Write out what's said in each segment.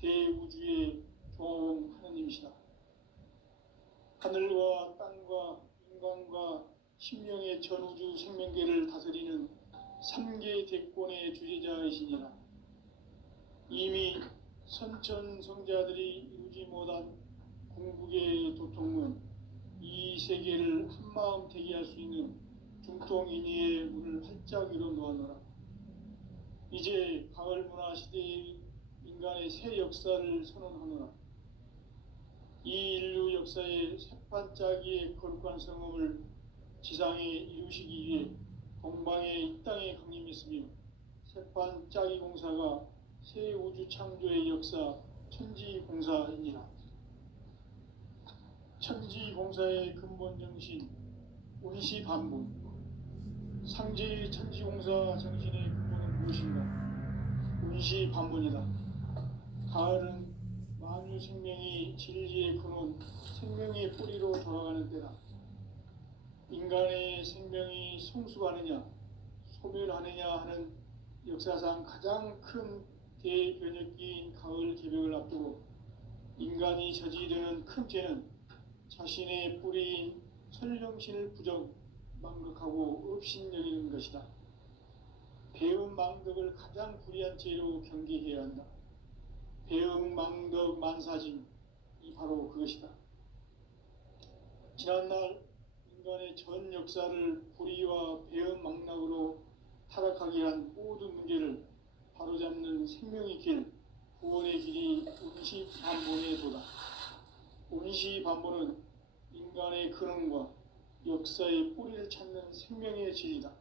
대우주의 조화원 하느님이시다. 하늘과 땅과 인간과 신명의 전우주 생명계를 다스리는 삼계 대권의 주제자이시니라. 이미 선천성자들이 이루지 못한 궁극의 도통문, 이 세계를 한마음 되게 할 수 있는 중통인의의 문을 활짝 열어 놓았노라. 이제 가을 문화 시대의 인간의 새 역사를 선언하노라. 이 인류 역사의 새반짝이의 거룩한 성음을 지상에 이루시기 위해 동방의 이 땅에 강림했으며, 새반짝이 공사가 새 우주 창조의 역사 천지공사이니라. 천지공사의 근본 정신 운시반분. 상제의 천지공사 정신의 근본은 무엇인가? 운시반분이다. 가을은 만유 생명이 진리의 근원, 생명의 뿌리로 돌아가는 때다. 인간의 생명이 성숙하느냐 소멸하느냐 하는 역사상 가장 큰 대변혁기인 가을 개벽을 앞두고 인간이 저지르는 큰 죄는 자신의 뿌리인 설령신을 망각하고 업신여기는 것이다. 배음 망덕을 가장 불의한 죄로 경계해야 한다. 배음 망덕 만사짐이 바로 그것이다. 지난날 인간의 전 역사를 불의와 배음 망락으로 타락하게 한 모든 문제를 바로잡는 생명의 길, 구원의 길이 운시반본의 도다. 운시반본은 인간의 근원과 역사의 뿌리를 찾는 생명의 진리다.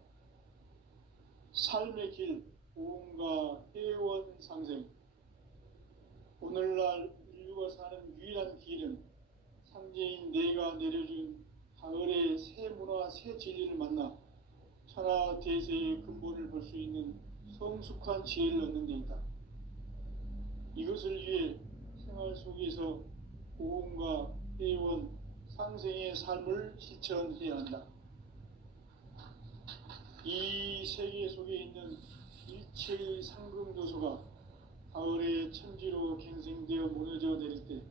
삶의 길, 보험과 회원 상생. 오늘날 인류가 사는 유일한 길은 상제인 내가 내려준 가을의 새 문화, 새 진리를 만나 천하 대세의 근본을 볼 수 있는 성숙한 지혜를 얻는 데 있다. 이것을 위해 생활 속에서 보험과 회원, 상생의 삶을 실천해야 한다. 이 세계 속에 있는 일체의 상금도소가 가을의 천지로 갱생되어 무너져 내릴 때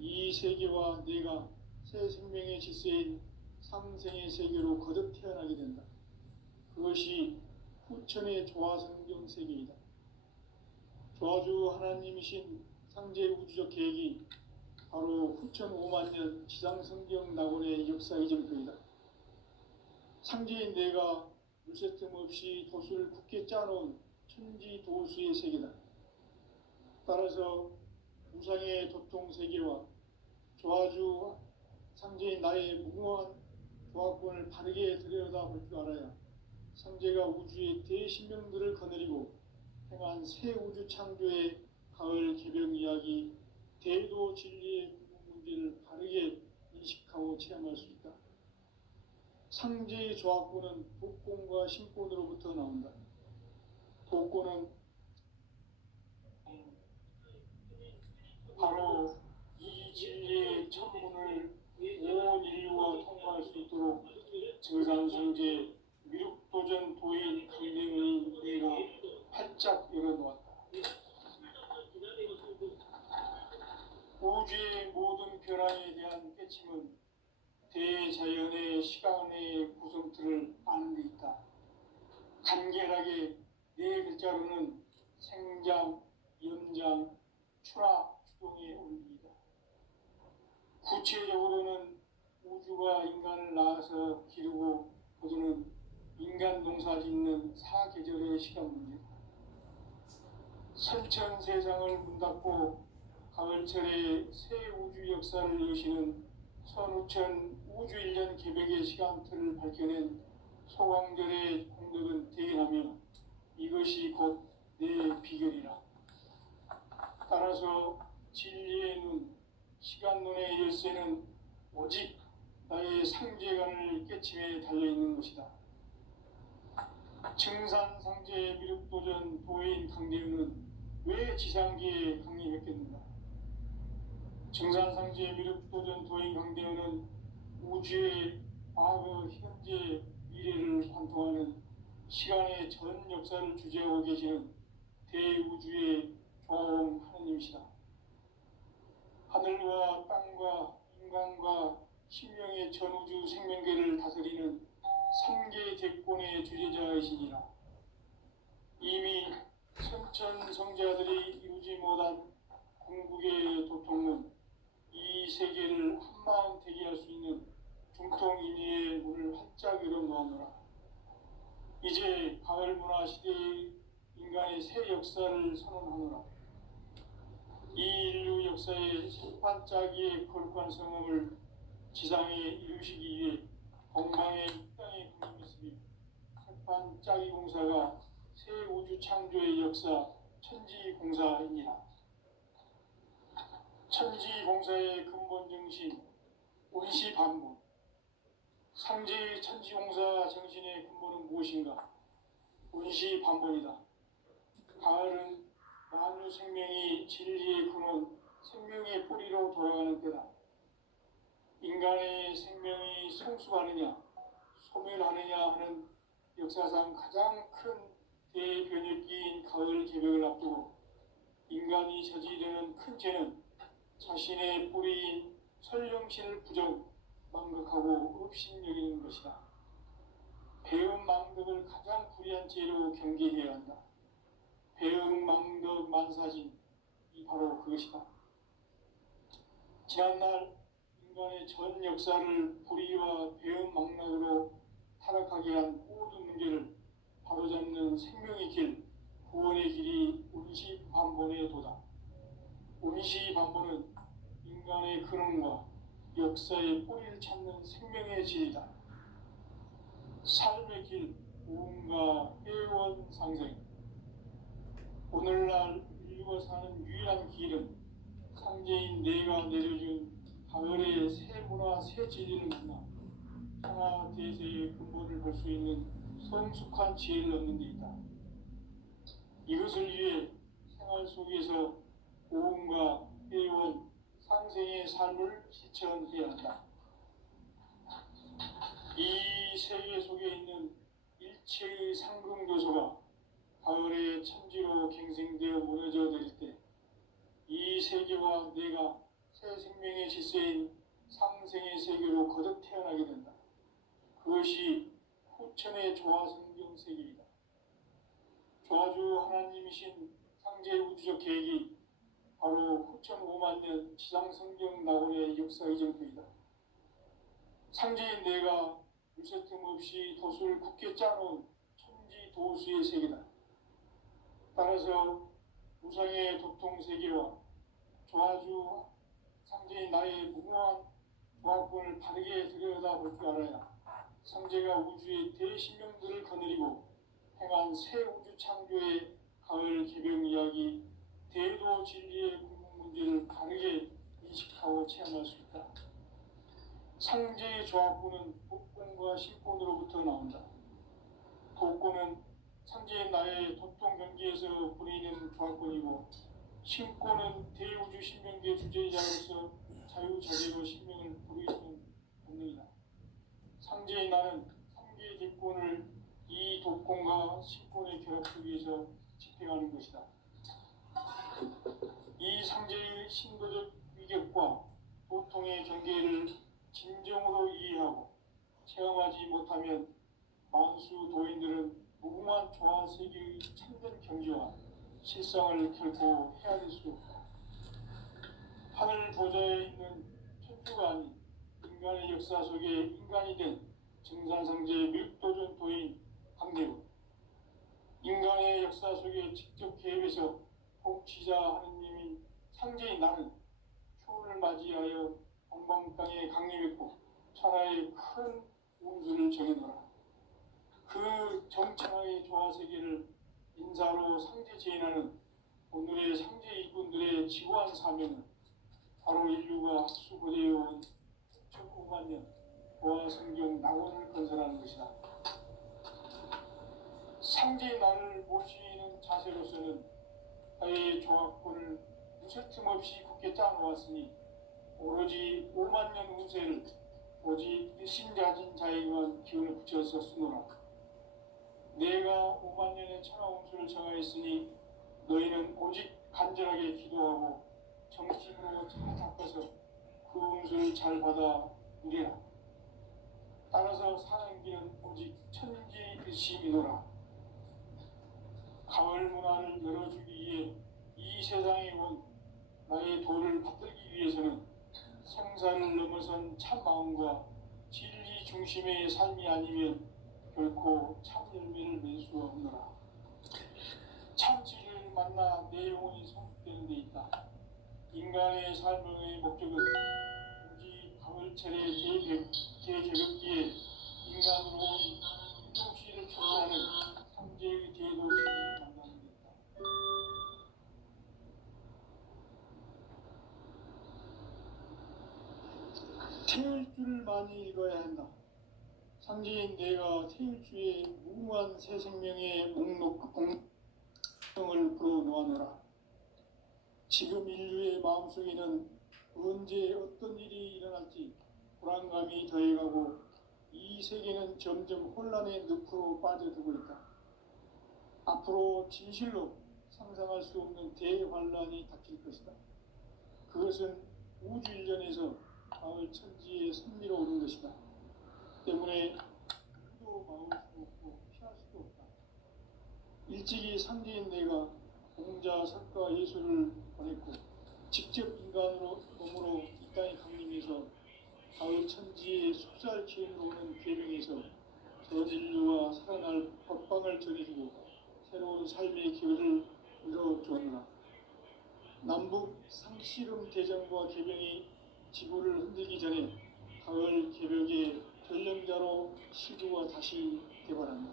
이 세계와 내가 새 생명의 질서인 상생의 세계로 거듭 태어나게 된다. 그것이 후천의 조화성경 세계이다. 조화주 하나님이신 상제 우주적 계획이 바로 후천 5만년 지상성경 낙원의 역사 이전표이다. 상제인 내가 물새 틈 없이 도수를 굳게 짜놓은 천지 도수의 세계다. 따라서 무상의 도통 세계와 조화주 상제인 나의 무궁한 조화권을 바르게 들여다볼 줄 알아야 상제가 우주의 대신명들을 거느리고 행한 새 우주 창조의 가을 개벽 이야기, 대도 진리의 궁극 문제를 바르게 인식하고 체험할 수 있다. 상제의 조화권은 복권과 신권으로부터 나온다. 복권은 바로 이 진리의 천문을 온 인류가 통과할 수 있도록 증산성제 미륵도전 도인 강림의 내가 활짝 열어놓았다. 우주의 모든 변화에 대한 깨침은 대자연의 시간의 구성틀을 아는 데 있다. 간결하게 네 글자로는 생장, 연장, 추락, 추동의 원리이다. 구체적으로는 우주가 인간을 낳아서 기르고 거두는 인간 농사 짓는 사계절의 시간 문제다. 선천 세상을 문 닫고 가을철에 새 우주 역사를 여시는 선우천 우주 1년 개벽의 시간틀을 밝혀낸 소광절의 공덕은 대견하며 이것이 곧 내 비결이라. 따라서 진리의 눈, 시간눈의 열쇠는 오직 나의 상제관을 깨침에 달려있는 것이다. 증산상제 미륵도전 도인 강대우는 왜 지상계에 강림했겠는가? 증산상제 미륵도전 도인 강대우는 우주의 과거, 현재, 미래를 관통하는 시간의 전 역사를 주재하고 계시는 대우주의 조화원 하느님이시다. 성자들이 이루지 못한 궁극의 도통은 이 세계를 한마음 되게 할 수 있는 중통인의의 문을 활짝 열어놓았노라. 이제 가을 문화 시대의 인간의 새 역사를 선언하노라. 이 인류 역사의 새판짜기의 거룩한 성음을 지상에 이루시기 위해 건강의 땅의 국민이으니 새판짜기 공사가 새 우주 창조의 역사 천지공사이니라. 천지공사의 근본 정신 원시반복. 상제의 천지공사 정신의 근본은 무엇인가? 원시반복이다. 가을은 만유 생명이 진리의 근원, 생명의 뿌리로 돌아가는 때다. 인간의 생명이 성숙하느냐, 소멸하느냐 하는 역사상 가장 큰 대변혁기인 가을 개벽을 앞두고 인간이 저지르는 큰 죄는 자신의 뿌리인 설령신을 망각하고 업신여기는 것이다. 배음 망덕을 가장 불의한 죄로 경계해야 한다. 배음 망덕 만사진, 이 바로 그것이다. 지난날 인간의 전 역사를 불의와 배음 망락으로 타락하게 한 모든 문제를 바로잡는 생명의 길, 구원의 길이 원시반본의 도다. 원시반본은 인간의 근원과 역사의 뿌리를 찾는 생명의 질이다. 삶의 길, 무언가 회원 상생. 오늘날 인류가 사는 유일한 길은 상제인 내가 내려준 가을의 새 문화, 새 진리를 만나 평화 대세의 근본을 볼 수 있는 성숙한 지혜를 얻는 데 있다. 이것을 위해 생활 속에서 오음과 회원, 상생의 삶을 실천해야 한다. 이 세계 속에 있는 일체의 상승교소가 가을의 천지로 갱생되어 무너져 내릴 때 이 세계와 내가 새 생명의 질서인 상생의 세계로 거듭 태어나게 된다. 그것이 후천의 조화성경 세계이다. 조화주 하나님이신 상제 우주적 계획이 바로 후천 5만 년 지상성경 낙원의 역사 이정표이다. 상제인 내가 물새틈 없이 도수를 굳게 짜놓은 천지 도수의 세계다. 따라서 무상의 도통 세계와 조화주 상제인 나의 무궁한 조화권을 바르게 들여다볼 줄 알아야 상제가 우주의 대신명들을 거느리고 행한 새 우주 창조의 가을 개벽 이야기, 대도 진리의 궁극 문제를 바르게 인식하고 체험할 수 있다. 상제의 조합구는 복권과 신권으로부터 나온다. 복권은 상제의 나의 도통 경계에서 부리는 조합권이고, 신권은 대우주 신명계 주제자로서 자유자재로 신명을 부르시는 본능이다. 상제의 나는 상계의 대권을 이 독권과 신권의 결합 속에서 집행하는 것이다. 이 상제의 신도적 위격과 도통의 경계를 진정으로 이해하고 체험하지 못하면 만수 도인들은 무궁한 조화 세계의 참된 경지와 실상을 결코 헤아릴 수 없다. 하늘 보좌에 있는 천주가 아닌 인간의 역사 속에 인간이 된 증산상제 밀도전 도인 강대우, 인간의 역사 속에 직접 개입해서 통치자 하느님인 상제인 나는 추운을 맞이하여 동방 땅에 강림했고 천하의 큰 운수를 정해놓으라. 그 정천하의 조화세계를 인사로 상제 제인하는 오늘의 상제 일꾼들의 지구한 사명은 바로 인류가 학수고대해온 1,900만 년 조화성경 낙원을 건설하는 것이다. 상제의 나를 모시는 자세로서는 나의 조합권을 무쇠틈 없이 굳게 짜놓았으니 오로지 5만 년 운세를 오직 일심자진 자에게만 기운을 붙여서 쓰노라. 내가 5만 년의 천하 운수를 정하였으니 너희는 오직 간절하게 기도하고 정심으로 잘 닦아서 그 운수를 잘 받아 누리라. 따라서 사는 길은 오직 천지일심이노라. 가을 문화를 열어주기 위해 이 세상에 온 나의 도를 받들기 위해서는 생사를 넘어선 참 마음과 진리 중심의 삶이 아니면 결코 참 열매를 맺을 수가 없노라. 참 진리를 만나 내 영혼이 성숙되는 데 있다. 인간의 삶의 목적은 오직 가을철의 대개벽기에 인간으로 온 인종씨를 초래하는 상제의 대도시를 만나는 데 있다. 태일주를 많이 읽어야 한다. 상제인 내가 태일주의 무궁한 새 생명의 목록 공성을 풀어놓아노라. 지금 인류의 마음속에는 언제 어떤 일이 일어날지 불안감이 더해가고 이 세계는 점점 혼란의 늪으로 빠져들고 있다. 앞으로 진실로 상상할 수 없는 대환란이 닥칠 것이다. 그것은 우주 일련에서 가을 천지에 선미로 오는 것이다. 때문에 누구도 막을 수 없고 피할 수도 없다. 일찍이 상제인 내가 공자, 석가, 예수를 보냈고 직접 인간으로 몸으로 이 땅에 강림해서 가을 천지의 속살 기운으로 오는 계명에서 전 인류와 살아날 법방을 전해주고 새로운 삶의 기회를 이뤄주었노라. 남북 상씨름 대전과 개병이 지구를 흔들기 전에 가을 개벽의 전령자로 시구가 다시 개발한다.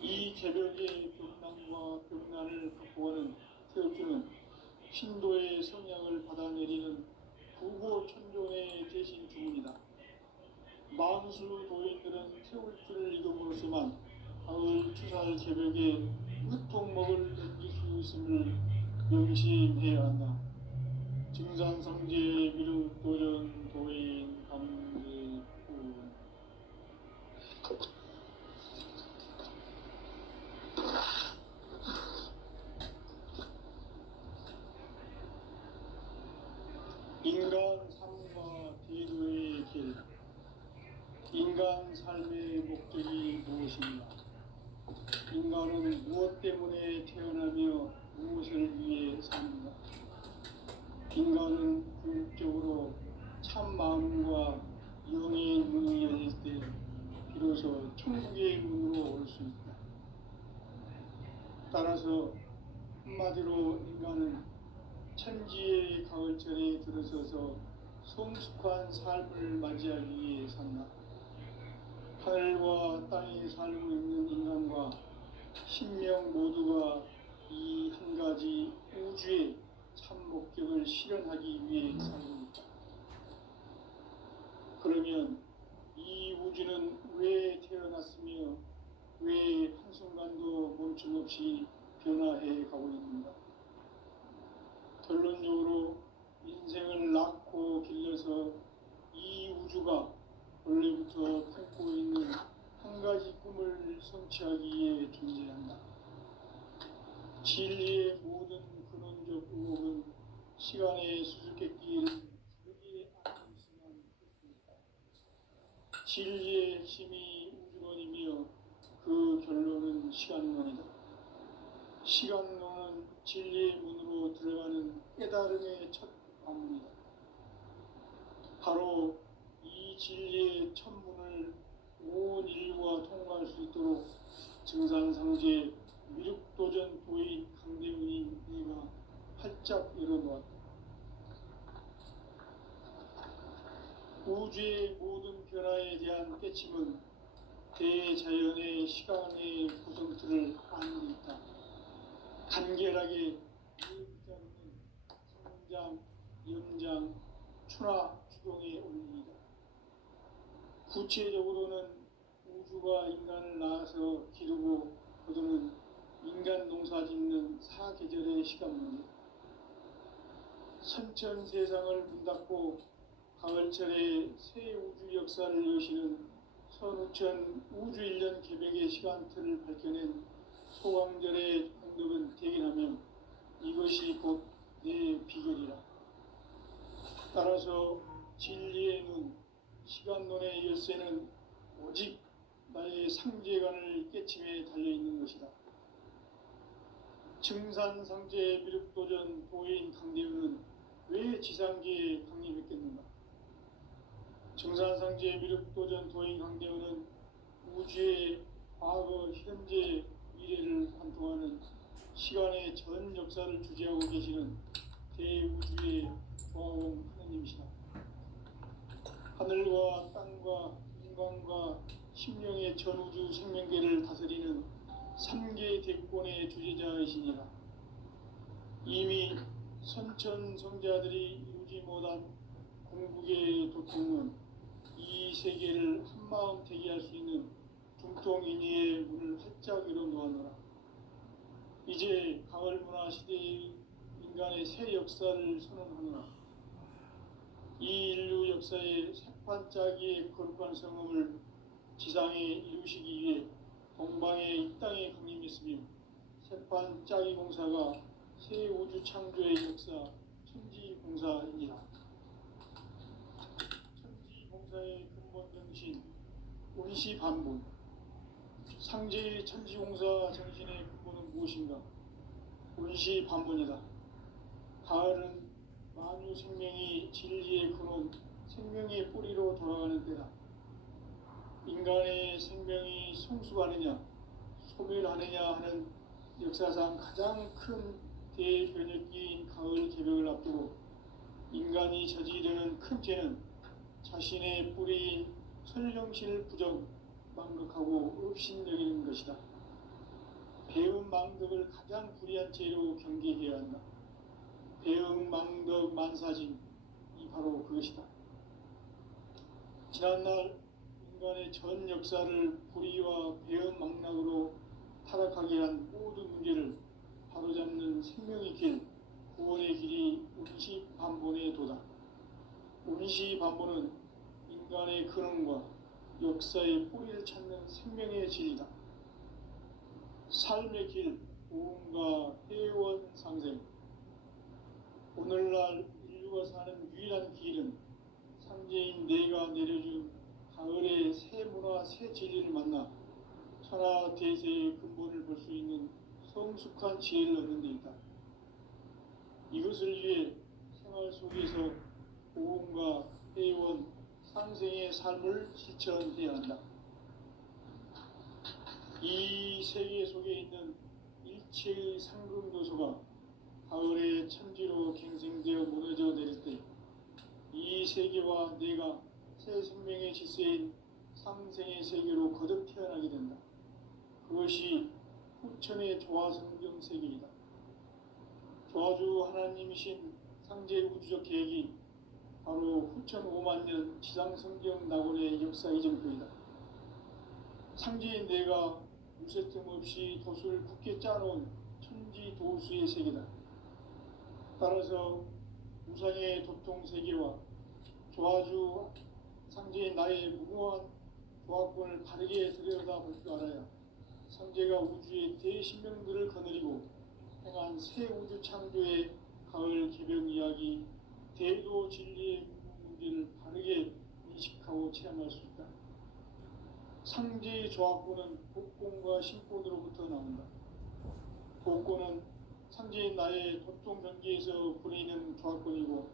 이 개벽의 벽난과 벽난을 극복하는 태엽주는 신도의 성향을 받아내리는 부고천존의 대신 주문이다. 만수 도인들은 태울주를 읽음으로써만 가을 추살 개벽의 으통목을 넘길 수 있음을 명심해야 한다. 증산상제 미륵도전 도인 감제군 인간 삶과 대도의 길. 인간 삶의 목적이 무엇인가? 인간은 무엇 때문에 태어나며 무엇을 위해 삽니까? 인간은 궁극적으로 참 마음과 영의 문이 열릴 때 비로소 천국의 문으로 올 수 있다. 따라서 한마디로 인간은 천지의 가을철에 들어서서 성숙한 삶을 맞이하기 위해 산다. 하늘과 땅에 살고 있는 인간과 신명 모두가 이 한 가지 우주의 참 목적을 실현하기 위해 살고 있다. 그러면 이 우주는 왜 태어났으며 왜 한순간도 멈춤없이 변화해 가고 있는가? 결론적으로 인생을 낳고 길러서 이 우주가 원래부터 품고 있는 한 가지 꿈을 성취하기 위해 존재한다. 진리의 모든 근원적 의혹은 시간의 수수께끼를 다르게 알고 있으면 좋습니다. 진리의 핵심이 우주론이며 그 결론은 시간론이다. 시간론은 진리의 문으로 들어가는 깨달음의 첫 관문이다. 바로 이 진리의 첫 문을 온 인류가 통과할 수 있도록 증산상제 미륵도전 도인 강대문인 네가 활짝 열어놓았다. 우주의 모든 변화에 대한 깨침은 대자연의 시간의 구성틀을 아는 데 있다. 간결하게 이음자로는 성장, 염장, 추나, 추동의 원리이다. 구체적으로는 우주가 인간을 낳아서 기르고 거두는 인간 농사 짓는 사계절의 시간문이다. 선천 세상을 문 닫고 가을철에 새 우주 역사를 여시는 선우천 우주일년 개벽의 시간틀을 밝혀낸 소강절의 공덕은 대견하며 이것이 곧 내 비결이라. 따라서 진리의 눈, 시간론의 열쇠는 오직 나의 상제관을 깨침에 달려있는 것이다. 증산상제 미륵도전 도인 강대우는 왜 지상계에 강림했겠는가? 증산상제 미륵도전 도인 강대우는 우주의 과거, 현재, 미래를 관통하는 시간의 전 역사를 주재하고 계시는 대우주의 조화원 하느님이시다. 하늘과 땅과 인간과 심령의 전우주 생명계를 다스리는 삼계 대권의 주재자이시니라. 이미 선천성자들이 이루지 못한 궁극의 도통은 이 세계를 한마음 대기할 수 있는 중통인의의 문을 활짝 열어놓았노라. 이제 가을 문화 시대의 인간의 새 역사를 선언하노라. 이 인류 역사의 새판짜기의 거룩한 성음을 지상에 이루시기 위해 동방의 이 땅에 강림했으며 새판짜기 공사가 새 우주 창조의 역사 천지공사이니라. 천지공사의 근본 정신 운시반본. 상제의 천지공사 정신의 근본은 무엇인가? 운시반본이다. 가을은 만유 생명이 진리의 근원, 생명의 뿌리로 돌아가는 때다. 인간의 생명이 성숙하느냐, 소멸하느냐 하는 역사상 가장 큰 대변혁기인 가을 개벽을 앞두고 인간이 저지르는 큰 죄는 자신의 뿌리인 설령신을 부정, 망극하고 업신여기는 것이다. 배음 망덕을 가장 불의한 죄로 경계해야 한다. 배음 망덕 만사징이 바로 그것이다. 지난날 인간의 전 역사를 불의와 배음 망락으로 타락하게 한 모든 문제를 바로잡는 생명의 길, 구원의 길이 운시반본의 도다. 운시반본은 인간의 근원과 역사의 뿌리를 찾는 생명의 진리다. 삶의 길, 오음과 회원 상생. 오늘날 인류가 사는 유일한 길은 상제인 내가 내려준 가을의 새 문화, 새 진리를 만나 천하 대세의 근본을 볼 수 있는 성숙한 지혜를 얻는 데 있다. 이것을 위해 생활 속에서 오음과 회원, 상생의 삶을 실천해야 한다. 이 세계 속에 있는 일체의 상금 요소가 가을의 천지로 갱생되어 무너져 내릴 때 이 세계와 내가 새 생명의 질서인 상생의 세계로 거듭 태어나게 된다. 그것이 후천의 조화성경 세계이다. 조화주 하나님이신 상제 우주적 계획이 바로 후천 5만년 지상성경 낙원의 역사 이정표이다. 상제인 내가 무쇠틈 없이 도수를 굳게 짜놓은 천지 도수의 세계다. 따라서 우상의 도통 세계와 조화주 상제인 나의 무궁한 조화권을 바르게 들여다볼 줄 알아야 상제가 우주의 대신명들을 거느리고 행한 새 우주 창조의 가을 개벽 이야기, 대도 진리의 문제를 바르게 인식하고 체험할 수 있다. 상제의 조화권은 복권과 신권으로부터 나온다. 복권은 상제인 나의 도통 경계에서 부리는 조화권이고,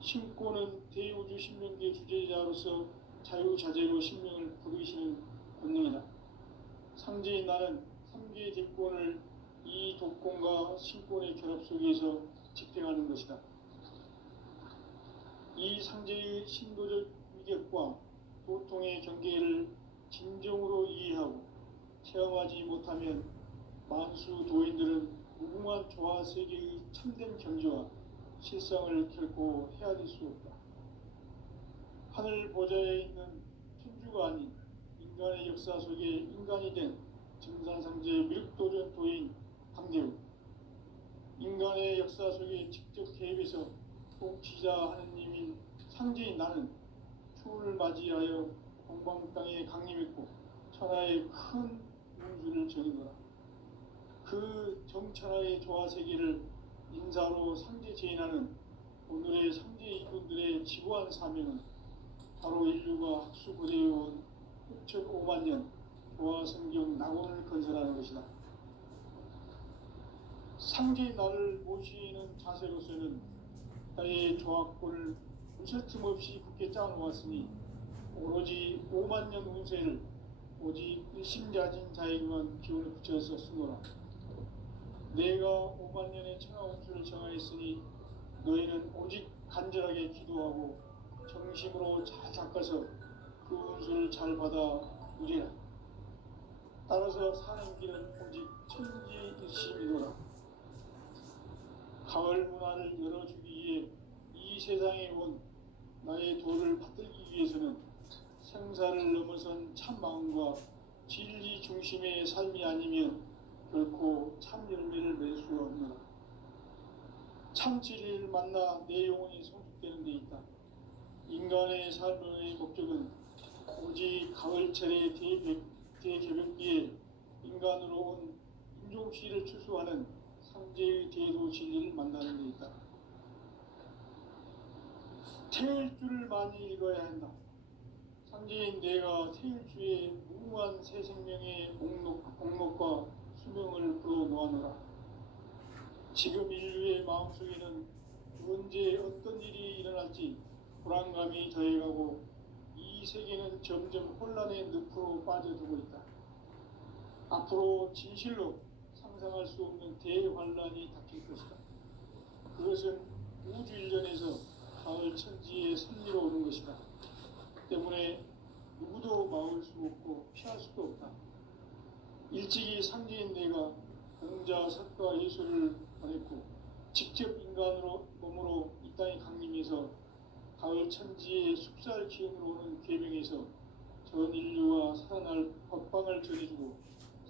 신권은 대우주 신명계 주제자로서 자유자재로 신명을 부르시는 권능이다. 상제인 나는 3개의 대권을 이 도권과 신권의 결합 속에서 집행하는 것이다. 이 상제의 신도적 위격과 도통의 경계를 진정으로 이해하고 체험하지 못하면 만수 도인들은 무궁한 조화 세계의 참된 경지와 실상을 결코 헤아릴 수 없다. 하늘 보좌에 있는 천주가 아닌 인간의 역사 속에 인간이 된 증산상제 미륵도전 도인 강대우. 인간의 역사 속에 직접 개입해서 통치자 하느님인 상제인 나는 추운을 맞이하여 동방 땅에 강림했고 천하의 큰 운수를 정의노라. 그 정천하의 조화 세계를 인사로 상제 제인하는 오늘의 상제 이분들의 지구한 사명은 바로 인류가 학수고대해온 6,500년 조화 성경 낙원을 건설하는 것이다. 상제의 나를 모시는 자세로서는 나의 조합권을 무설틈 없이 굳게 짜놓았으니 오로지 5만 년 운세를 오직 일심자진 자에게만 기운을 붙여서 쓰노라. 내가 5만 년의 천하 운수를 정하였으니 너희는 오직 간절하게 기도하고 정심으로 잘 닦아서 그 운수를 잘 받아 누리라. 따라서 사는 길은 오직 천지일심이노라. 가을 문화를 열어주기 위해 이 세상에 온 나의 도를 받들기 위해서는 생사를 넘어선 참 마음과 진리 중심의 삶이 아니면 결코 참 열매를 맺을 수가 없노라. 참 진리를 만나 내 영혼이 성숙되는 데 있다. 인간의 삶의 목적은 오직 가을철의 대개벽기에 인간으로 온 인종시를 추수하는 상제의 대도 진리를 만나는 데 있다. 태일주를 많이 읽어야 한다. 상제인 내가 태일주의 무궁한 새 생명의 목록과 수명을 풀어놓아노라. 지금 인류의 마음속에는 언제 어떤 일이 일어날지 불안감이 더해가고 이 세계는 점점 혼란의 늪으로 빠져들고 있다. 앞으로 진실로 상상할 수 없는 대환란이 닥칠 것이다. 그것은 우주 일련에서 가을 천지의 섭리로 오는 것이다. 때문에 누구도 막을 수 없고 피할 수도 없다. 일찍이 상제인 내가 공자, 석가, 예수를 보냈고 직접 인간으로 몸으로 이 땅에 강림해서 가을 천지의 숙살 기운으로 오는 계명에서 전 인류와 살아날 법방을 전해주고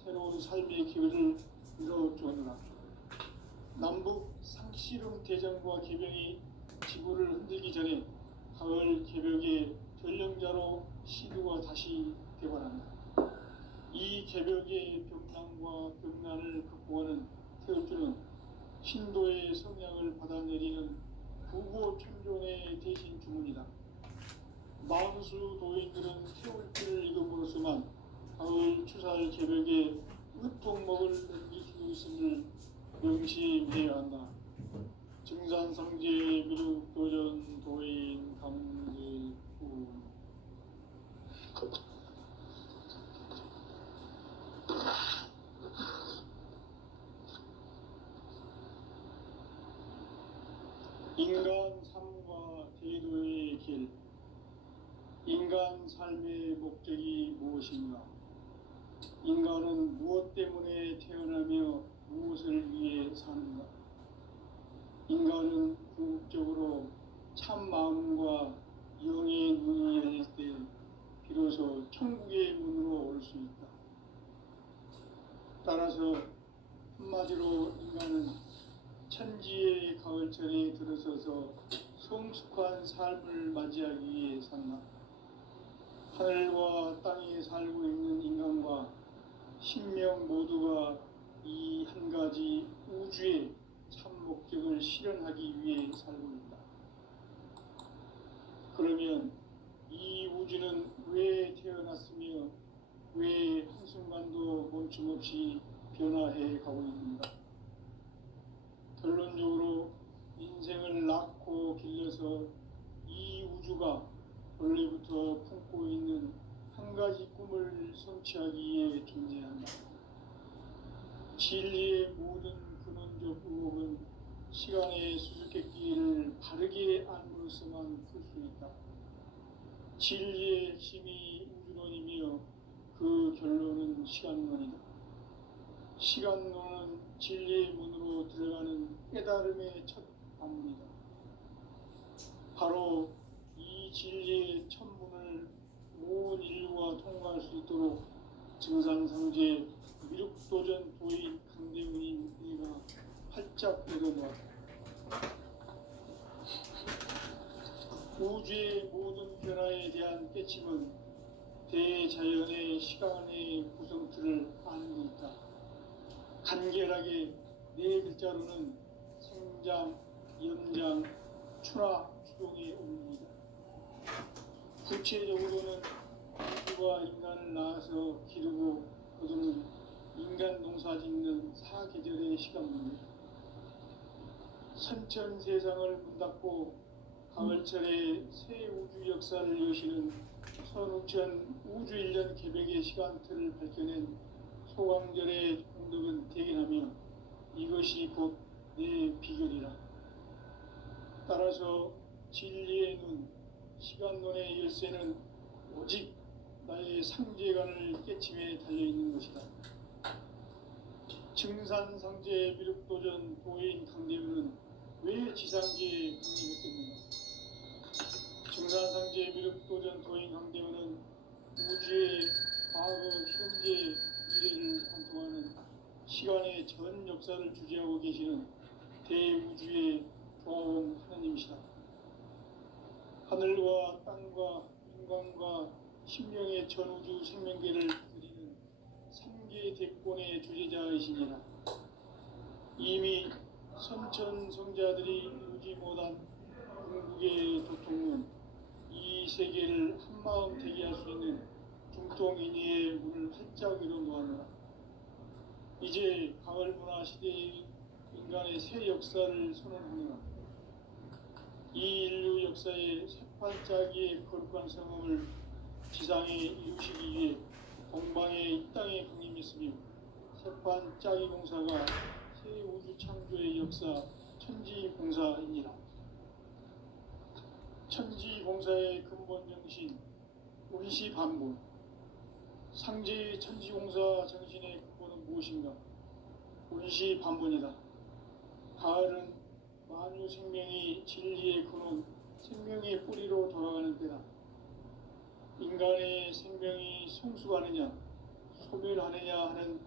새로운 삶의 기회를 열어주었노라. 남북 상씨름 대전과 계병이 지구를 흔들기 전에 가을 개벽의 전령자로 시두가 다시 되관한다. 이 개벽의 병난과 병난을 극복하는 태울주는 신도의 성향을 받아내리는 부고천존의 대신 주문이다. 만수 도인들은 태울주를 읽음으로써만 가을 추살 개벽의 으통목을 넘길 수 있음을 명심해야 한다. 증산상제 미륵도전 도인 감제구 인간 삶과 대도의 길. 인간 삶의 목적이 무엇인가? 인간은 무엇 때문에 태어나며 무엇을 위해 사는가? 인간은 궁극적으로 참 마음과 영의 눈이 열릴 때 비로소 천국의 문으로 올 수 있다. 따라서 한마디로 인간은 천지의 가을철에 들어서서 성숙한 삶을 맞이하기 위해 산다. 하늘과 땅에 살고 있는 인간과 신명 모두가 이 한 가지 우주의 참 목적을 실현하기 위해 살고 있다. 그러면 이 우주는 왜 태어났으며 왜 한순간도 멈춤없이 변화해 가고 있는가? 결론적으로 인생을 낳고 길러서 이 우주가 원래부터 품고 있는 한 가지 꿈을 성취하기 위해 존재한다. 진리의 모든 근원적 의혹은 시간의 수수께끼를 바르게 안으로서만 풀 수 있다. 진리의 핵심이 우주론이며 그 결론은 시간론이다. 시간론은 진리의 문으로 들어가는 깨달음의 첫 관문이다. 바로 이 진리의 첫 문을 온 인류가 통과할 수 있도록 증상상제 미륵도전 도인 강대문인 내가 활짝 열어놓았다. 우주의 모든 변화에 대한 깨침은 대자연의 시간의 구성틀을 아는 데 있다. 간결하게 네 글자로는 생장, 연장, 추락, 추동의 원리이다. 구체적으로는 우주가 인간을 낳아서 기르고 거두는 인간 농사 짓는 사계절의 시간입니다. 선천 세상을 문닫고 가을철에 새 우주 역사를 여시는 선우천 우주일년 개벽의 시간틀을 밝혀낸 소강절의 공덕은 대견하며 이것이 곧 내 비결이라. 따라서 진리의 눈, 시간론의 열쇠는 오직 나의 상제관을 깨침에 달려있는 것이다. 증산상제 미륵도전 도인 강대우는 왜 지상계에 강림했겠는가? 증산상제 미륵도전 도인 강대우는 우주의 과거, 현재, 미래를 관통하는 시간의 전 역사를 주재하고 계시는 대우주의 조화원 하나님이시다. 하늘과 땅과 인간과 심령의 전우주 생명계를 드리는 삼계 대권의 주제자이시니라. 이미 선천성자들이 이루지 못한 궁극의 도통은 이 세계를 한마음 되게 할 수 있는 중통인의의 문을 활짝 열어놓았노라. 이제 가을 문화 시대의 인간의 새 역사를 선언하노라. 이 인류 역사의 새판짜기의 거룩한 성음을 지상에 이루시기 위해 동방의 이 땅에 강림했으며 새판짜기 공사가 새 우주 창조의 역사 천지공사이니라. 천지공사의 근본 정신 운시반본. 상제의 천지공사 정신의 근본은 무엇인가? 운시반본이다. 가을은 만유 생명이 진리의 근원, 생명의 뿌리로 돌아가는 때다. 인간의 생명이 성숙하느냐, 소멸하느냐 하는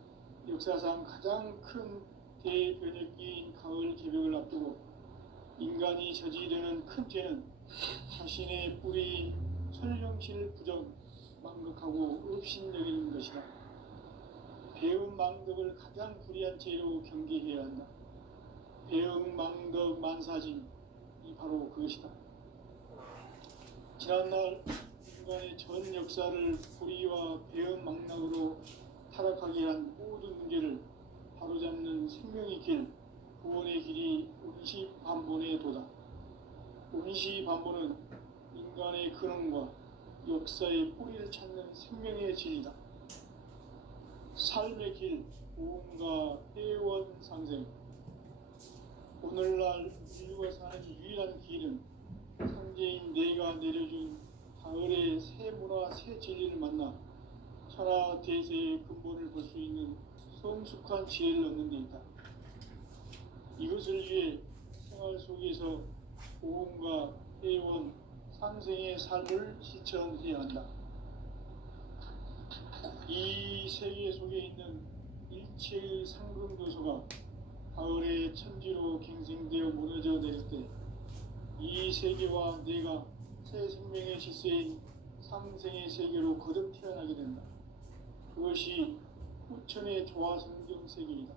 역사상 가장 큰 대변혁기인 가을 개벽을 앞두고 인간이 저지르는 큰 죄는 자신의 뿌리인 설령실 부정, 망극하고 업신여기는 것이다. 배움 망덕을 가장 불의한 죄로 경계해야 한다. 배움 망덕 만사짐이 바로 그것이다. 지난날 인간의 전 역사를 불의와 배움 망락으로 타락하게 한 모든 문제를 바로잡는 생명의 길, 구원의 길이 운시반본의 도다. 운시반본은 인간의 근원과 역사의 뿌리를 찾는 생명의 진리다. 삶의 길, 보험과 회원 상생. 오늘날 인류가 사는 유일한 길은 상제인 내가 내려준 가을의 새 문화, 새 진리를 만나 천하 대세의 근본을 볼 수 있는 성숙한 지혜를 얻는 데 있다. 이것을 위해 생활 속에서 보험과 회원, 상생의 삶을 실천해야 한다. 이 세계 속에 있는 일체의 상금도서가 가을의 천지로 갱생되어 무너져 내릴 때 이 세계와 내가 새 생명의 질서인 상생의 세계로 거듭 태어나게 된다. 그것이 후천의 조화성경 세계이다.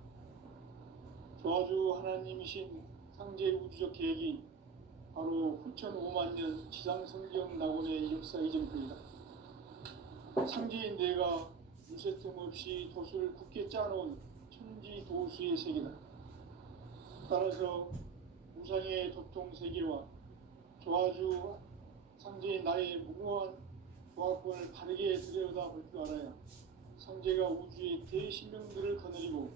조화주 하나님이신 상제 우주적 계획이 바로 후천 5만 년 지상성경 낙원의 역사 이전편이다. 상제인 내가 무쇠틈 없이 도수를 굳게 짜놓은 천지 도수의 세계다. 따라서 무상의 도통 세계와 조화주 상제인 나의 무궁한 조화권을 바르게 들여다볼 줄 알아야 상제가 우주의 대신명들을 거느리고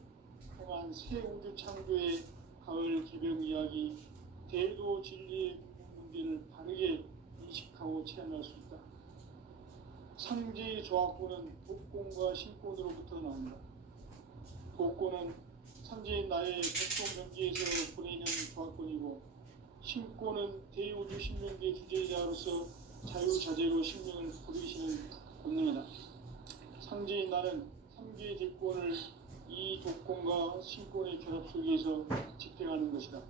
행한 새 우주 창조의 가을 개벽 이야기, 대도 진리의 문제를 바르게 인식하고 체험할 수 있다. 상제의 조화권은 독권과 신권으로부터 나온다. 독권은 상제인 나의 보통 경지에서 보내는 조화권이고, 신권은 대우주 신명계 주제자로서 자유자재로 신명을 부르시는 권능이다. 상제인 나는 3개의 대권을 이 독권과 신권의 결합 속에서 집행하는 것이다.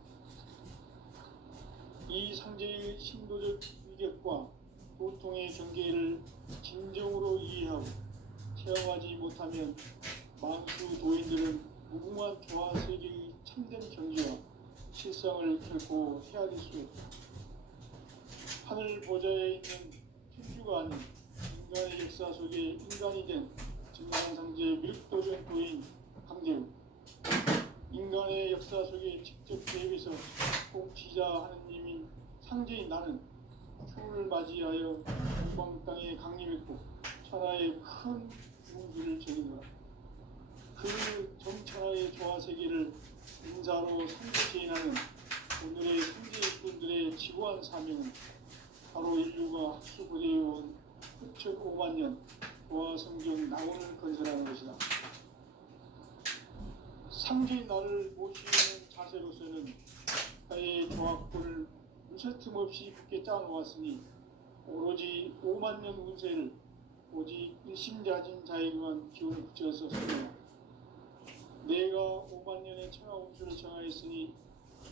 이 상제의 신도적 위격과 보통의 경계를 진정으로 이해하고 체험하지 못하면 만수 도인들은 무궁한 조화세계의 참된 경지와 실상을 결코 헤아릴 수 없다. 하늘 보좌에 있는 천주가 아닌 인간의 역사 속에 인간이 된 증강상제 미륵도전 도인 강대우. 인간의 역사 속에 직접 대입해서 공치자 하느님인 상제인 나는 추를 맞이하여 동방 땅에 강림했고 천하의 큰 용기를 전했노라. 그 정천하의 조화 세계를 인사로 상제제인하는 오늘의 상제인분들의 지고한 사명은 바로 인류가 학수고대해온 9,500만 년 조화성경 낙원을 건설하는 것이다. 상제인 나를 모시는 자세로서는 나의 조합권을 무쇠틈 없이 굳게 짜놓았으니 오로지 5만 년 운세를 오직 일심자진 자에게만 기운을 붙여서 설명하. 내가 5만 년의 천하 운수를 정하였으니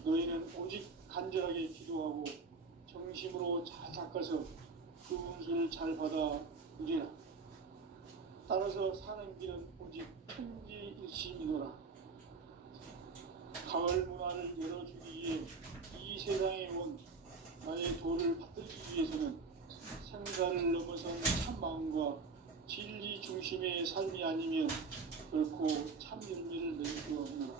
너희는 오직 간절하게 기도하고 정심으로 잘 닦아서 그 운수를 잘 받아 누리라. 따라서 사는 길은 오직 천지일심이노라. 가을 문화를 열어주기 위해 이 세상에 온 나의 도를 받들기 위해서는 생사를 넘어선 참마음과 진리 중심의 삶이 아니면 결코 참 열매를 맺을 수 없노라.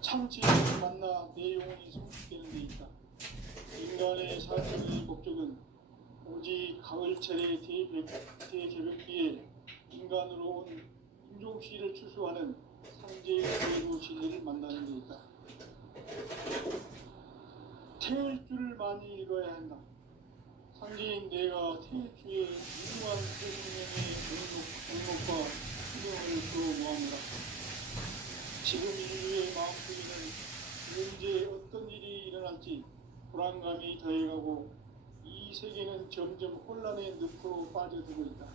참 진리를 만나 내 영혼이 성숙되는 데 있다. 인간의 삶의 목적은 오직 가을철의 대개벽기에 인간으로 온 인종시를 추수하는 상제의 외부 진리를 만나는 데 있다. 태일주를 많이 읽어야 한다. 상제인 내가 태일주의 유명한 생명의 목록과 수명을 주어 모아노라. 지금 인류의 마음속에는 언제 어떤 일이 일어날지 불안감이 더해가고 이 세계는 점점 혼란의 늪으로 빠져들고 있다.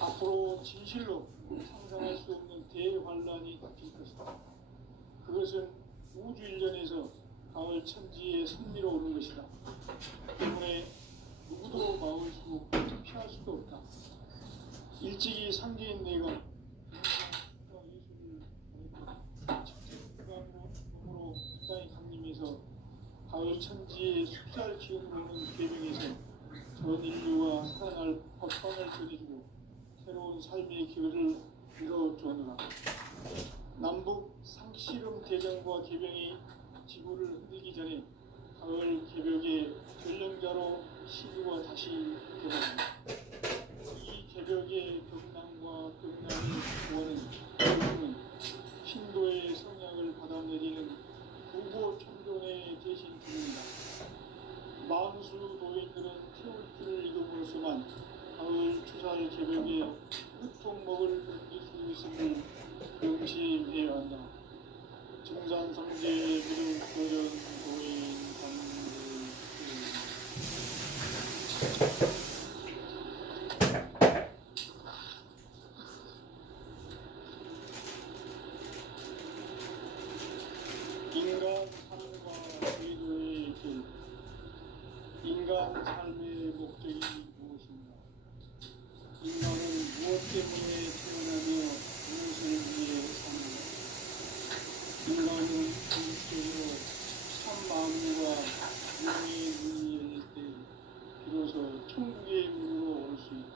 앞으로 진실로 상상할 수 없는 대환란이 닥칠 것이다. 그것은 우주 일련에서 가을 천지에 선미로 오는 것이다. 때문에 누구도 막을 수 없고 피할 수도 없다. 일찍이 상제인 내가 예수를 몸으로 땅에 강림해서 가을 천지의 숫살 기운으로 오는 계명에서 전 인류와 살아날 법방을 전해주고 새로운 삶의 기회를 이뤄주었노라. 남북 상씨름 대전과 개병이 지구를 흔들기 전에 가을 개벽의 전령자로 시구가 다시 개방한다. 이 개벽의 벽난과 벽난을 구하는 결국은 신도의 성약을 받아내리는 부고 천존의 대신 중입니다. 만수 노인들은 태울주를 이름으로서만 가을 추살 개벽의 끝통목을 느낄 수 있음을 명심해야 한다. 증산상제의 미륵 도전 도인 인간 삶과 의도의 길. 인간 삶의 목적이 무엇인가? 인간은 무엇 때문에 태어나며 무엇을 위해 사는가? 인간은 본질적으로 참 마음과 영의 문이 열릴 때 비로소 천국의 문으로 올 수 있다.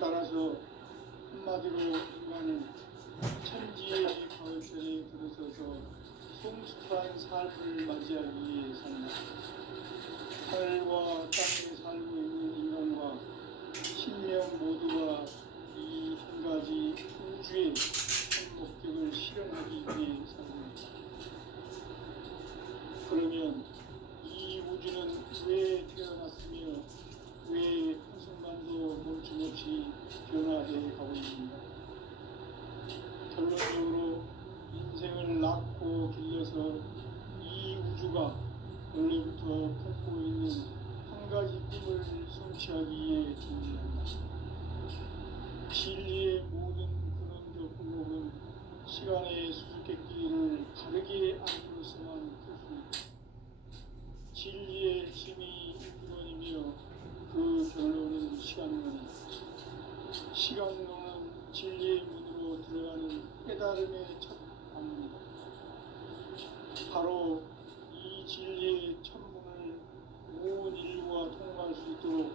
따라서 한마디로 인간은 천지의 가을철에 들어서서 성숙한 삶을 맞이하기 위해 산다. 하늘과 땅에 살고 있는 인간과 신명 모두가 이 한 가지 우주의 한 목적을 실현하기 위해 산다. 그러면 이 우주는 왜 태어났으며 왜 한순간도 멈춤없이 변화해 가고 있는가? 결론적으로 인생을 낳고 길러서 이 우주가 원래부터 품고 있는 한 가지 꿈을 성취하기 위해 존재한다. 진리의 모든 근원적 궁극은 시간의 수수께끼를 다르게 알고서만 풀 수 있다. 진리의 힘이 근원이며 그 결론은 시간론이다. 시간론은 진리의 문으로 들어가는 깨달음의 첫 방문이다. 바로 이 진리의 천문을 온 인류가 통과할 수 있도록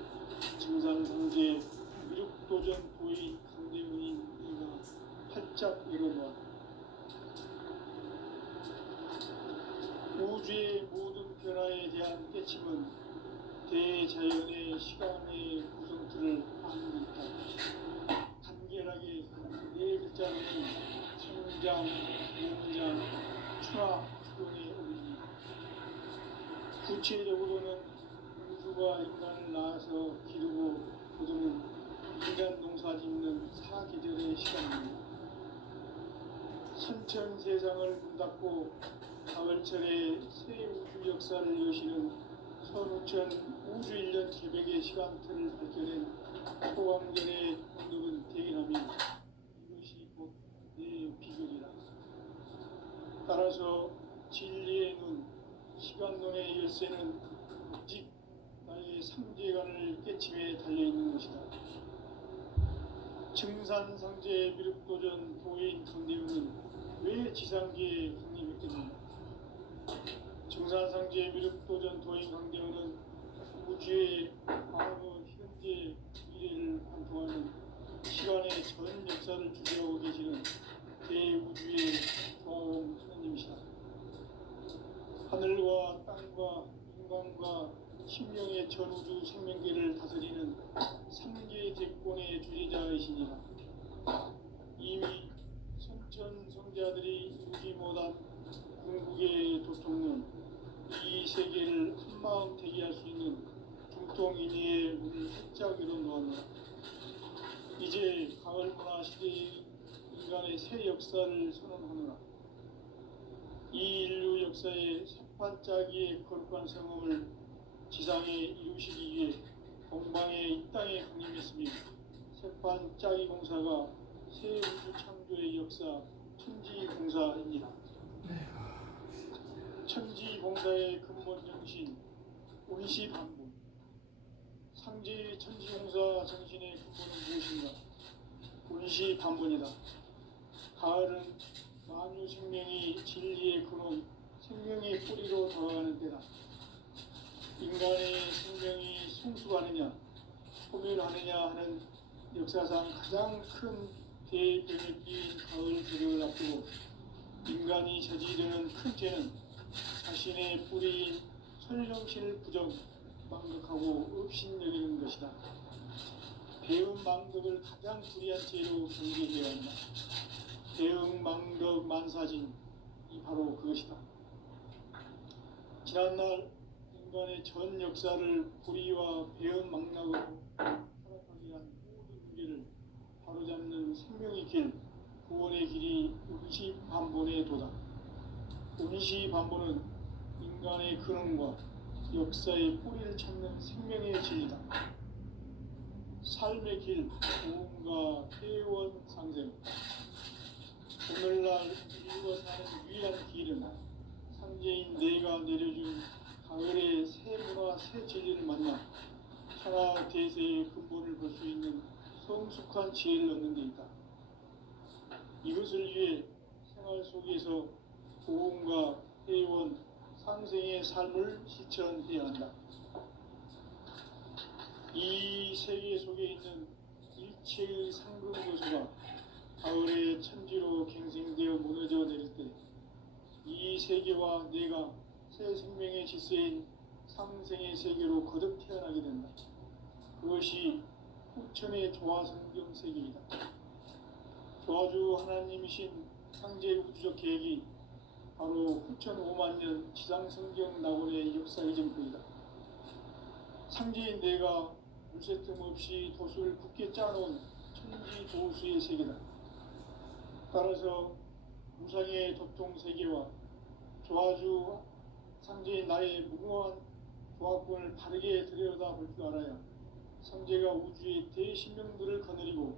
증산상제 미륵도전 도의 강대문인 이가 활짝 열어놓았다. 우주의 모든 변화에 대한 깨침은 대자연의 시간의 구성틀을 아는 듯한 간결하게 네 글자로는 성장, 성장, 추락, 추동의 어른입니다. 구체적으로는 우주가 인간을 낳아서 기르고 거두는 인간 농사 짓는 사계절의 시간입니다. 선천 세상을 문 닫고 가을철에 새 우주 역사를 여시는 선우천 우주 1년 개백의 시간틀을 밝혀낸 호광전의 언덕은 대기라며 이것이 곧 내 비결이라. 따라서 진리의 눈, 시간론의 열쇠는 오직 나의 상제관을 깨침에 달려있는 것이다. 증산상제 미륵도전 도인 강대우는 왜 지상계에 강림했겠는가? 증산상제 미륵도전 도인 강대우는 우주의 과거, 현재, 미래를 관통하는 시간의 전 역사를 주재하고 계시는 대우주의 조아홍 스님이시다. 하늘과 땅과 인간과 심령의 전우주 생명계를 다스리는 삼계 대권의 주제자이시니라. 이미 선천 성자들이 이루지 못한 궁극의 도통론, 이 세계를 한마음 대기할 수 있는 중통인의의 문을 활짝 열어놓았노라. 이제 가을 문화 시대의 인간의 새 역사를 선언하노라. 이 인류 역사의 새판짜기의 거룩한 성험을 지상에 이루시기 위해 동방의 이 땅에 강림했으며 새판짜기 공사가 새 우주 창조의 역사 천지공사입니다. 천지공사의 근본 정신 운시반복. 상제의 천지공사 정신의 근본은 무엇인가? 운시반복이다. 가을은 만유 생명이 진리의 근원, 생명의 뿌리로 돌아가는 때다. 인간의 생명이 성숙하느냐, 소멸하느냐 하는 역사상 가장 큰 대변혁기인 가을 개벽을 앞두고 인간이 저지르는 큰 죄는 자신의 뿌리인 설령신을 부정, 망각하고 업신여기는 것이다. 배운 망덕을 가장 불의한 죄로 경계해야 한다. 대응 망덕 만사진이 바로 그것이다. 지난날 인간의 전 역사를 불의와 배은 망락으로 타락하게 한 모든 문제를 바로잡는 생명의 길, 구원의 길이 운시반본의 도다. 운시반본은 인간의 근원과 역사의 뿌리를 찾는 생명의 진리다. 삶의 길, 고음과 회원 상생. 오늘날 인류가 사는 유일한 길은 상제인 내가 내려준 가을의 새 문화, 새 진리를 만나 천하 대세의 근본을 볼 수 있는 성숙한 지혜를 얻는 데 있다. 이것을 위해 생활 속에서 고음과 회원, 상생의 삶을 실천해야 한다. 이 세계 속에 있는 일체의 상급 요소가 가을의 천지로 갱생되어 무너져 내릴 때 이 세계와 내가 새 생명의 질서인 상생의 세계로 거듭 태어나게 된다. 그것이 후천의 조화성경 세계이다. 조화주 하나님이신 상제 우주적 계획이 바로 후천 5만년 지상성경 낙원의 역사 이전부이다. 상제인 내가 물새 틈 없이 도수를 굳게 짜놓은 천지 도수의 세계다. 따라서 무상의 도통 세계와 조화주 상제인 나의 무궁한 조화권을 바르게 들여다볼 줄 알아야 상제가 우주의 대신명들을 거느리고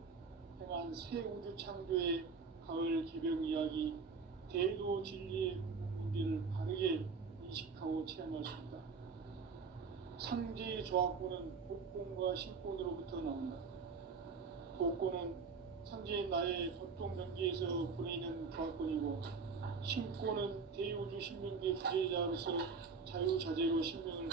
행한 새 우주 창조의 가을 개벽 이야기, 대도 진리의 문제를 바르게 인식하고 체험할 수 있다. 상제의 조화권은 복권과 신권으로부터 나온다. 복권은 상제인 나의 도통 경계에서 보내는 조화권이고, 신권은 대우주 신명계 주제자로서 자유자재로 신명을